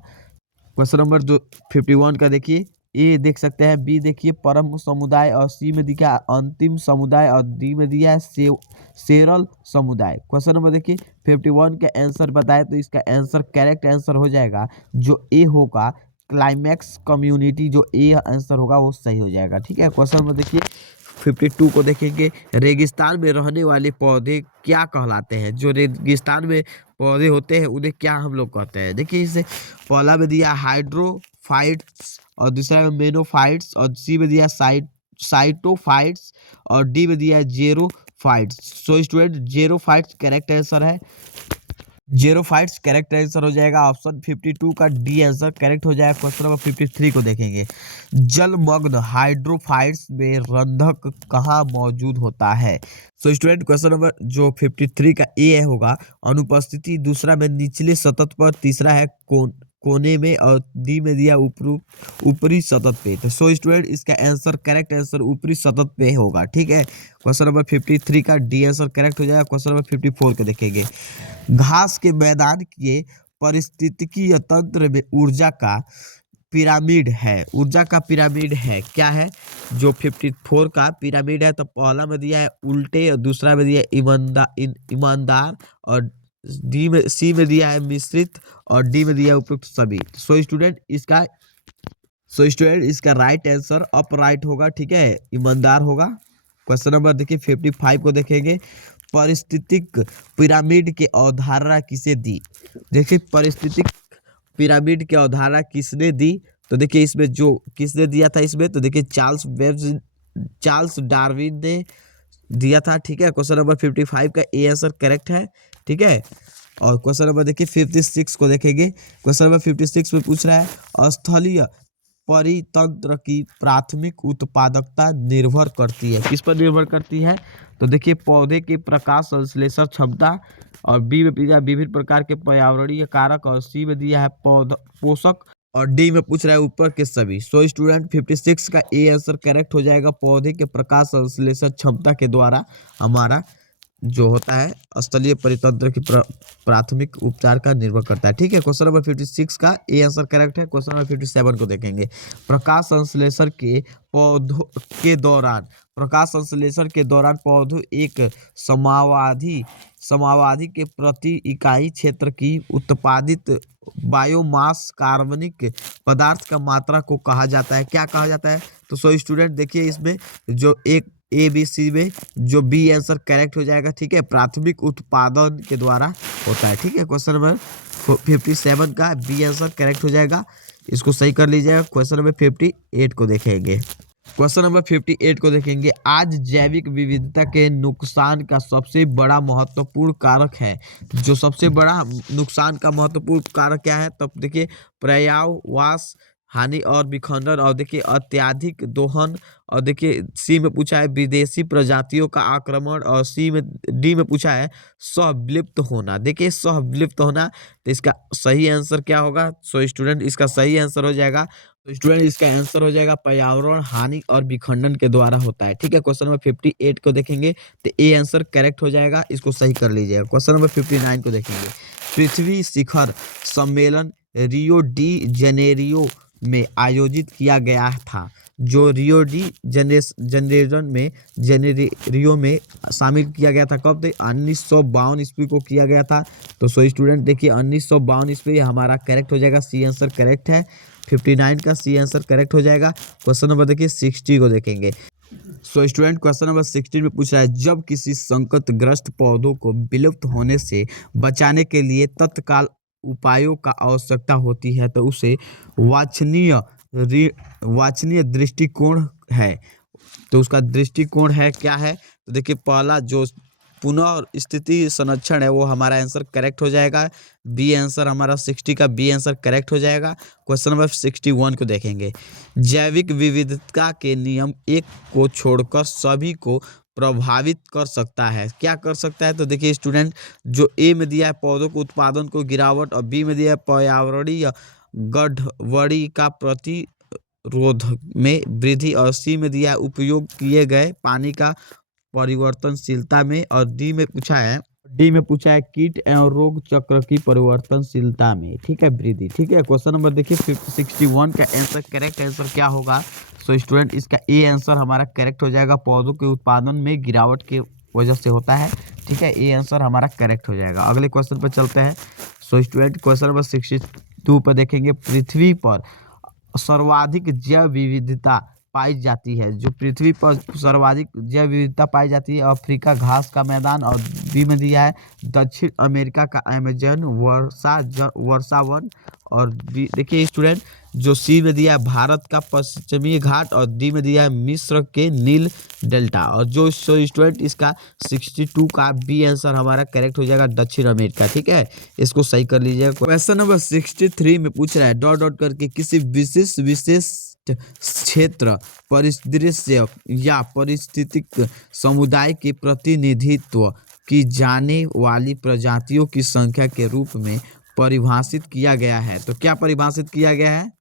क्वेश्चन नंबर जो 51 का देखिए, ए देख सकते हैं, बी देखिए परम समुदाय, और सी में दिखा अंतिम समुदाय, और डी में दिया है सेरल समुदाय। क्वेश्चन नंबर देखिए 51 का आंसर बताए तो इसका आंसर करेक्ट आंसर हो जाएगा जो ए होगा क्लाइमैक्स कम्युनिटी। जो ए आंसर होगा वो सही हो जाएगा। ठीक है, क्वेश्चन नंबर देखिए 52 को देखेंगे। रेगिस्तान में रहने वाले पौधे क्या कहलाते हैं? जो रेगिस्तान में पौधे होते हैं उन्हें क्या हम लोग कहते हैं? देखिए इसे पहला में दिया हाइड्रोफाइट्स, और दूसरा में मेनोफाइट्स, और सी में दिया साइटोफाइट्स, और डी में दिया है xerophytes. So student, xerophytes correct answer है। जेरोफाइट्स करेक्ट आंसर हो जाएगा। ऑप्शन 52 का डी आंसर करेक्ट हो जाएगा। क्वेश्चन नंबर 53 को देखेंगे। जलमग्न हाइड्रोफाइट्स में रंध्रक कहाँ मौजूद होता है? सो स्टूडेंट, क्वेश्चन नंबर जो 53 का ए होगा अनुपस्थिति, दूसरा में निचले सतह पर, तीसरा है कोने में, और डी में दिया ऊपरी सतह पे। तो सो स्टूडेंट, इसका आंसर करेक्ट आंसर ऊपरी सतह पे होगा। ठीक है, क्वेश्चन नंबर 53 का डी आंसर करेक्ट हो जाएगा। क्वेश्चन नंबर 54 को देखेंगे। घास के मैदान के पारिस्थितिकीय तंत्र में ऊर्जा का पिरामिड है। ऊर्जा का पिरामिड है, क्या है? जो 54 का पिरामिड है, तो पहला में दिया है उल्टे, और दूसरा में दिया है ईमानदार, और सी में दिया है मिश्रित, और डी में दिया है उपयुक्त सभी। सो स्टूडेंट, इसका राइट आंसर अपराइट होगा। ठीक है, ईमानदार होगा। क्वेश्चन नंबर देखिए 55 को देखेंगे। पारिस्थितिक पिरामिड की अवधारणा किसे दी? देखिए पारिस्थितिक पिरामिड की अवधारणा किसने दी? तो देखिए इसमें जो किसने दिया था इसमें, तो देखिए चार्ल्स डार्विन ने दिया था। ठीक है, क्वेश्चन नंबर 55 का ए आंसर करेक्ट है। ठीक है, और क्वेश्चन नंबर देखिए 56 को देखेंगे। क्वेश्चन नंबर 56 में पूछ रहा है स्थलीय परितंत्र की प्राथमिक उत्पादकता निर्भर करती है, किस पर निर्भर करती है? तो देखिए पौधे के प्रकाश संश्लेषण क्षमता, और बी में दिया विभिन्न प्रकार के पर्यावरणीय कारक, और सी में दिया है पोषक, और डी में पूछ रहा है ऊपर के सभी। सो स्टूडेंट, 56 का ए आंसर करेक्ट हो जाएगा। पौधे के प्रकाश संश्लेषण क्षमता के द्वारा हमारा जो होता है स्थलीय परितंत्र की प्राथमिक उपचार का निर्भर करता है। ठीक है, क्वेश्चन नंबर 56 का ए आंसर करेक्ट है। क्वेश्चन नंबर 57 को देखेंगे। प्रकाश संश्लेषण के पौधों के दौरान पौधों एक समावाधि के प्रति इकाई क्षेत्र की उत्पादित बायोमास कार्बनिक पदार्थ का मात्रा को कहा जाता है। क्या कहा जाता है? तो सो स्टूडेंट देखिए इसमें जो एक ए बी सी में जो बी आंसर करेक्ट हो जाएगा। ठीक है, प्राथमिक उत्पादन के द्वारा होता है। ठीक है, क्वेश्चन नंबर 57 का बी आंसर करेक्ट हो जाएगा। इसको सही कर लीजिएगा। क्वेश्चन नंबर 58 को देखेंगे। क्वेश्चन नंबर 58 को देखेंगे। आज जैविक विविधता के नुकसान का सबसे बड़ा महत्वपूर्ण कारक है। जो सबसे बड़ा नुकसान का महत्वपूर्ण कारक क्या है? तब देखिए पर्यावरण हानि और विखंडन, और देखिए अत्यधिक दोहन, और देखिए सी में पूछा है विदेशी प्रजातियों का आक्रमण, और डी में पूछा है सहविलुप्त होना। देखिए सहविलुप्त होना, तो इसका सही आंसर क्या होगा? सो स्टूडेंट, इसका सही आंसर हो जाएगा। तो स्टूडेंट, इसका आंसर हो जाएगा पर्यावरण हानि और विखंडन के द्वारा होता है। ठीक है, क्वेश्चन नंबर 58 को देखेंगे तो ए आंसर करेक्ट हो जाएगा। इसको सही कर लीजिएगा। क्वेश्चन नंबर 59 को देखेंगे। पृथ्वी शिखर सम्मेलन रियो डी जेनेरियो में आयोजित किया गया था। जो रियो में शामिल किया गया था। कब? 1952 ईस्वी को किया गया था। तो सो स्टूडेंट देखिए 1952 ईस्वी हमारा करेक्ट हो जाएगा, सी आंसर करेक्ट है। 59 का सी आंसर करेक्ट हो जाएगा। क्वेश्चन नंबर देखिए 60 को देखेंगे। सो स्टूडेंट क्वेश्चन नंबर 16 में पूछ रहा है, जब किसी संकटग्रस्त पौधों को विलुप्त होने से बचाने के लिए तत्काल उपायों का आवश्यकता होती है तो उसे वांछनीय वांछनीय दृष्टिकोण है। तो उसका दृष्टिकोण है क्या है? तो देखिए पहला जो पुनः स्थिति संरक्षण है वो हमारा आंसर करेक्ट हो जाएगा। बी आंसर हमारा 60 का बी आंसर करेक्ट हो जाएगा। क्वेश्चन नंबर 61 को देखेंगे। जैविक विविधता के नियम एक को छोड़कर सभी को प्रभावित कर सकता है। क्या कर सकता है? तो देखिए स्टूडेंट जो ए में दिया है पौधों के उत्पादन को गिरावट, और बी में दिया है पर्यावरणीय गड़बड़ी का प्रतिरोध में वृद्धि, और सी में दिया है उपयोग किए गए पानी का परिवर्तनशीलता में, और डी में पूछा है कीट एवं रोग चक्र की परिवर्तनशीलता में। ठीक है, वृद्धि। ठीक है, क्वेश्चन नंबर देखिए 61 का आंसर करेक्ट आंसर क्या होगा? सो स्टूडेंट इसका ए आंसर हमारा करेक्ट हो जाएगा। पौधों के उत्पादन में गिरावट की वजह से होता है। ठीक है, ए आंसर हमारा करेक्ट हो जाएगा। अगले क्वेश्चन पर चलते हैं। सो स्टूडेंट क्वेश्चन नंबर 62 पर देखेंगे। पृथ्वी पर सर्वाधिक जैव विविधता पाई जाती है। जो पृथ्वी पर सर्वाधिक जैव विविधता पाई जाती है, अफ्रीका घास का मैदान, और बी में दिया है दक्षिण अमेरिका का अमेजन वर्षावन, और बी देखिए स्टूडेंट जो सी में दिया है भारत का पश्चिमी घाट, और डी में दिया है मिस्र के नील डेल्टा, और जो स्टूडेंट इसका 62 का बी आंसर हमारा करेक्ट हो जाएगा, दक्षिण अमेरिका। ठीक है, इसको सही कर लीजिएगा। क्वेश्चन नंबर 63 में पूछ रहा है डॉट डॉट करके किसी विशेष क्षेत्र, परिदृश्य या पारिस्थितिक समुदाय के प्रतिनिधित्व की जाने वाली प्रजातियों की संख्या के रूप में परिभाषित किया गया है। तो क्या परिभाषित किया गया है?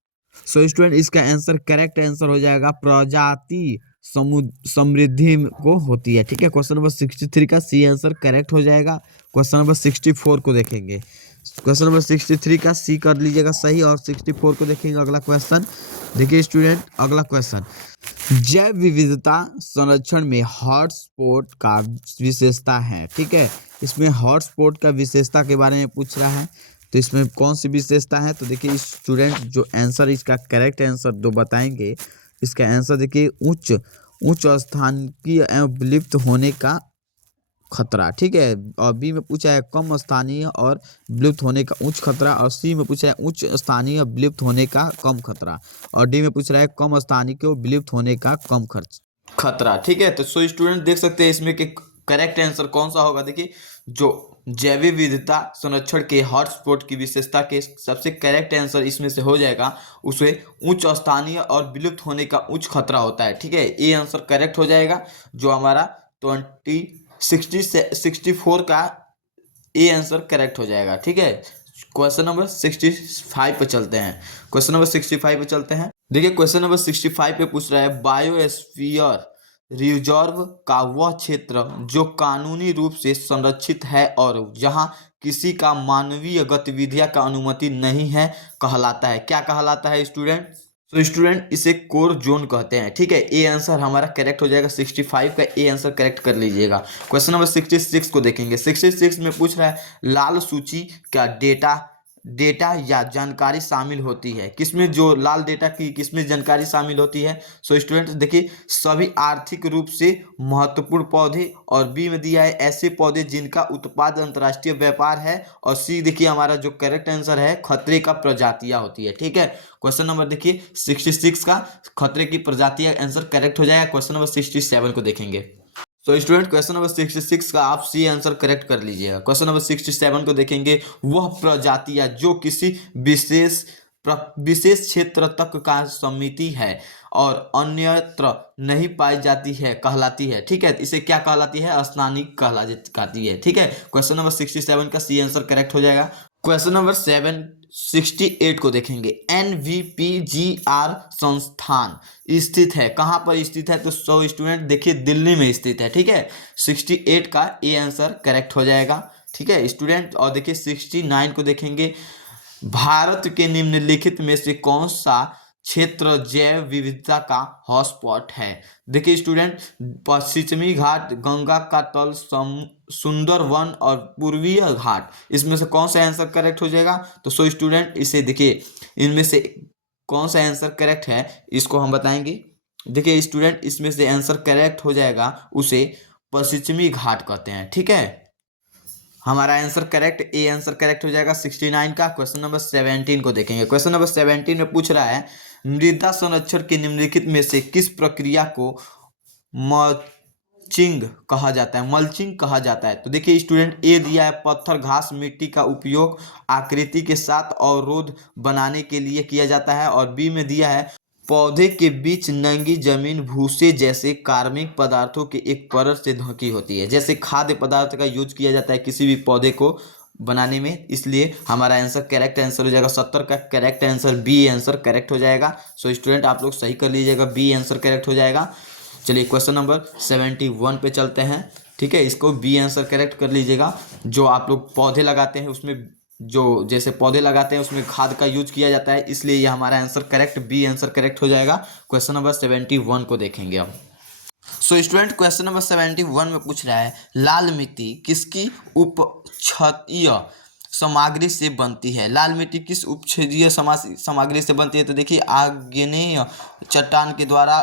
सो स्टूडेंट इसका आंसर करेक्ट आंसर हो जाएगा प्रजाति समृद्धि को होती है। ठीक है, क्वेश्चन नंबर 63 का सी आंसर करेक्ट हो जाएगा। क्वेश्चन नंबर 64 को देखेंगे। क्वेश्चन नंबर 63 का सी कर लीजिएगा सही, और 64 को देखेंगे अगला क्वेश्चन। देखिए स्टूडेंट अगला क्वेश्चन, जैव विविधता संरक्षण में हॉटस्पॉट का विशेषता है। ठीक है, इसमें हॉटस्पॉट का विशेषता के बारे में पूछ रहा है। तो इसमें कौन सी विशेषता है? तो देखिए स्टूडेंट जो आंसर इसका करेक्ट आंसर दो बताएंगे। इसका आंसर देखिए उच्च स्थानिकीय एवं विलुप्त होने का खतरा। ठीक है, और बी में पूछा है कम स्थानीय और विलुप्त होने का उच्च खतरा, और सी में पूछा है उच्च स्थानीय विलुप्त होने का कम खतरा, और डी में पूछ रहा है कम स्थानीय को विलुप्त होने का कम खतरा। ठीक है, तो सो स्टूडेंट देख सकते हैं इसमें कि करेक्ट आंसर कौन सा होगा। देखिए जो जैव विविधता संरक्षण के हॉटस्पॉट की विशेषता के सबसे करेक्ट आंसर इसमें से हो जाएगा, उसे उच्च स्थानीय और विलुप्त होने का उच्च खतरा होता है। ठीक है, ये आंसर करेक्ट हो जाएगा। जो हमारा 64 का ए आंसर करेक्ट हो जाएगा। ठीक है, क्वेश्चन नंबर 65 पे चलते हैं। क्वेश्चन नंबर 65 पे चलते हैं। देखिए क्वेश्चन नंबर 65 पे पूछ रहा है बायोस्फीयर रिजर्व का वह क्षेत्र जो कानूनी रूप से संरक्षित है और जहां किसी का मानवीय गतिविधियां का अनुमति नहीं है कहलाता है। क्या कहलाता है स्टूडेंट? तो स्टूडेंट इसे कोर जोन कहते हैं। ठीक है, ए आंसर हमारा करेक्ट हो जाएगा। 65 का ए आंसर करेक्ट कर लीजिएगा। क्वेश्चन नंबर 66 को देखेंगे। 66 में पूछ रहा है लाल सूची का डेटा या जानकारी शामिल होती है। किसमें जो लाल डेटा की किसमें जानकारी शामिल होती है? सो स्टूडेंट देखिए सभी आर्थिक रूप से महत्वपूर्ण पौधे, और बी में दिया है ऐसे पौधे जिनका उत्पाद अंतर्राष्ट्रीय व्यापार है, और सी देखिए हमारा जो करेक्ट आंसर है खतरे का प्रजातियां होती है। ठीक है, क्वेश्चन नंबर देखिए 66 का खतरे की प्रजातियां आंसर करेक्ट हो जाएगा। क्वेश्चन नंबर 67 को देखेंगे। तो स्टूडेंट क्वेश्चन नंबर 66 का आप सी आंसर करेक्ट कर लीजिएगा। क्वेश्चन नंबर 67 को देखेंगे। वह प्रजातियां जो किसी विशेष क्षेत्र तक का समिति है और अन्यत्र नहीं पाई जाती है कहलाती है। ठीक है, इसे क्या कहलाती है? स्थानिक कहलाती है। ठीक है, क्वेश्चन नंबर 67 का सी आंसर करेक्ट हो जाएगा। क्वेश्चन नंबर 68 को देखेंगे। NVPGR संस्थान स्थित है, कहाँ पर स्थित है? तो सो स्टूडेंट देखिए दिल्ली में स्थित है। ठीक है, 68 का ए आंसर करेक्ट हो जाएगा। ठीक है स्टूडेंट, और देखिए 69 को देखेंगे। भारत के निम्नलिखित में से कौन सा क्षेत्र जैव विविधता का हॉटस्पॉट है। देखिए स्टूडेंट, पश्चिमी घाट, गंगा का तल, सुंदर वन और पूर्वीय घाट, इसमें से कौन सा आंसर करेक्ट हो जाएगा? तो सो स्टूडेंट इसे देखिए, इनमें से कौन सा आंसर करेक्ट है इसको हम बताएंगे। देखिए स्टूडेंट, इसमें से आंसर करेक्ट हो जाएगा, उसे पश्चिमी घाट कहते हैं। ठीक है, हमारा answer correct, A answer correct हो जाएगा 69 का। क्वेश्चन नंबर 17 को देखेंगे। क्वेश्चन नंबर 17 में पूछ रहा है, मृदा संरक्षण के निम्नलिखित में से किस प्रक्रिया को मल्चिंग कहा जाता है? मल्चिंग कहा जाता है। तो देखिए स्टूडेंट, ए दिया है पत्थर, घास, मिट्टी का उपयोग आकृति के साथ अवरोध बनाने के लिए किया जाता है, और बी में दिया है पौधे के बीच नंगी जमीन भूसे जैसे कार्बनिक पदार्थों के एक परत से ढकी होती है। जैसे खाद्य पदार्थ का यूज किया जाता है किसी भी पौधे को बनाने में, इसलिए हमारा आंसर करेक्ट आंसर हो जाएगा 70 का। Correct answer B answer correct हो जाएगा। सो स्टूडेंट आप लोग सही कर लीजिएगा, बी आंसर करेक्ट हो जाएगा। चलिए क्वेश्चन नंबर 71 पे चलते हैं। ठीक है, इसको बी आंसर करेक्ट कर लीजिएगा। जो आप लोग पौधे लगाते हैं उसमें, जो जैसे पौधे लगाते हैं उसमें खाद का यूज किया जाता है, इसलिए ये हमारा answer correct, B answer correct हो जाएगा। क्वेश्चन नंबर 71 को देखेंगे अब। सो स्टूडेंट, क्वेश्चन नंबर 71 में पूछ रहा है, लाल मिट्टी किसकी उपक्षयी सामग्री से बनती है? लाल मिट्टी किस उपक्षयी सामग्री से बनती है? तो देखिए, आग्नेय चट्टान के द्वारा,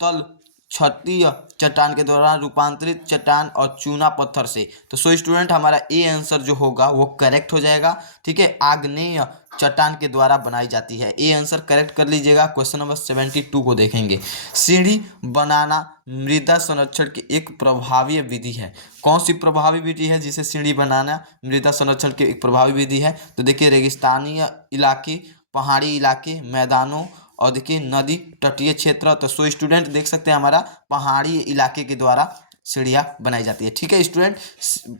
तल क्षैतिज चट्टान के द्वारा, रूपांतरित चट्टान और चूना पत्थर से। तो सो स्टूडेंट, हमारा ए आंसर जो होगा वो करेक्ट हो जाएगा। ठीक है, आग्नेय चट्टान के द्वारा बनाई जाती है। ए आंसर करेक्ट कर लीजिएगा। क्वेश्चन नंबर 72 को देखेंगे। सीढ़ी बनाना मृदा संरक्षण की एक प्रभावी विधि है। कौन सी प्रभावी विधि है जिसे सीढ़ी बनाना मृदा संरक्षण की एक प्रभावी विधि है? तो देखिए, रेगिस्तानी इलाके, पहाड़ी इलाके, मैदानों और देखिए नदी तटीय क्षेत्र। तो सो स्टूडेंट देख सकते हैं, हमारा पहाड़ी इलाके के द्वारा सीढ़ियाँ बनाई जाती है। ठीक है स्टूडेंट,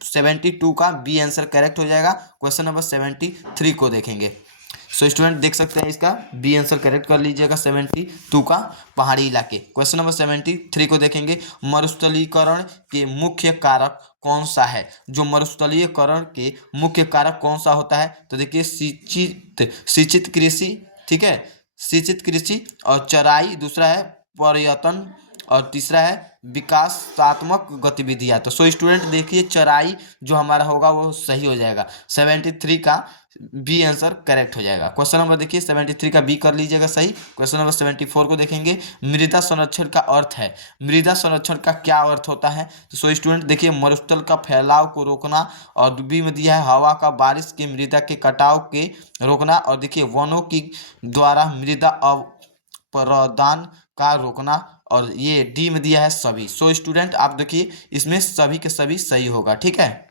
72 का बी आंसर करेक्ट हो जाएगा। क्वेश्चन नंबर 73 को देखेंगे। सो स्टूडेंट देख सकते हैं, इसका बी आंसर करेक्ट कर लीजिएगा, 72 का पहाड़ी इलाके। क्वेश्चन नंबर 73 को देखेंगे। मरुस्थलीकरण के मुख्य कारक कौन सा है? जो मरुस्थलीकरण के मुख्य कारक कौन सा होता है? तो देखिए, सिंचित कृषि, ठीक है, सिंचित कृषि, और चराई, दूसरा है पर्यटन, और तीसरा है विकासात्मक गतिविधियां। तो सो स्टूडेंट देखिए, चराई जो हमारा होगा वो सही हो जाएगा। 73 का बी आंसर करेक्ट हो जाएगा। क्वेश्चन नंबर देखिए 73 का बी कर लीजिएगा सही। क्वेश्चन नंबर 74 को देखेंगे। मृदा संरक्षण का अर्थ है। मृदा संरक्षण का क्या अर्थ होता है? तो सो स्टूडेंट देखिए, मरुस्थल का फैलाव को रोकना, और बी में दिया है हवा का, बारिश के, मृदा के कटाव के रोकना, और देखिए वनों की द्वारा मृदा अवप्रदान का रोकना, और ये डी में दिया है सभी। सो स्टूडेंट आप देखिए, इसमें सभी के सभी सही होगा। ठीक है,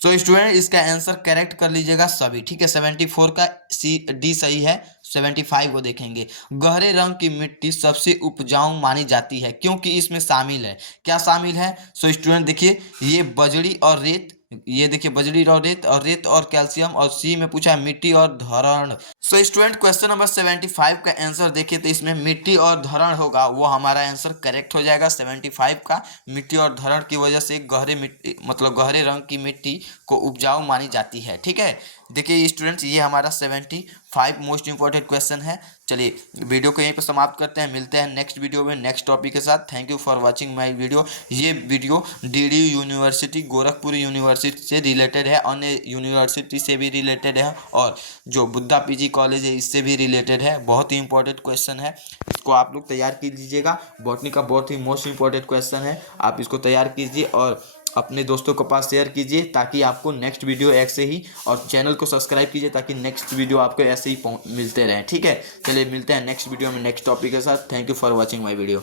सो स्टूडेंट इसका आंसर करेक्ट कर लीजिएगा सभी। ठीक है, 74 का सी डी सही है। 75 को देखेंगे। गहरे रंग की मिट्टी सबसे उपजाऊ मानी जाती है क्योंकि इसमें शामिल है, क्या शामिल है? सो स्टूडेंट देखिए, ये बजड़ी और रेत, ये देखिए बजड़ी और रेत और कैल्शियम, और सी में पूछा है मिट्टी और धरण। सो स्टूडेंट क्वेश्चन नंबर 75 का आंसर देखिए, तो इसमें मिट्टी और धरण होगा, वो हमारा आंसर करेक्ट हो जाएगा। 75 का मिट्टी और धरण की वजह से गहरे मिट्टी, मतलब गहरे रंग की मिट्टी को उपजाऊ मानी जाती है। ठीक है, देखिए स्टूडेंट्स, ये हमारा 75 मोस्ट इंपॉर्टेंट क्वेश्चन है। चलिए वीडियो को यहीं पर समाप्त करते हैं, मिलते हैं नेक्स्ट वीडियो में नेक्स्ट टॉपिक के साथ। Thank you for watching my video. ये video DDU university, Gorakhpur university से रिलेटेड है, अन्य यूनिवर्सिटी से भी रिलेटेड है, और जो बुद्धा पीजी कॉलेज है इससे भी रिलेटेड है। बहुत ही इंपॉर्टेंट क्वेश्चन है, इसको आप लोग तैयार कीजिएगा। बॉटनी का बहुत ही मोस्ट इंपॉर्टेंट क्वेश्चन है, आप इसको तैयार कीजिए और अपने दोस्तों के पास शेयर कीजिए ताकि आपको नेक्स्ट वीडियो ऐसे ही, और चैनल को सब्सक्राइब कीजिए ताकि नेक्स्ट वीडियो आपको ऐसे ही मिलते रहें। ठीक है, चलिए मिलते हैं नेक्स्ट वीडियो में नेक्स्ट टॉपिक के साथ। Thank you for watching my video.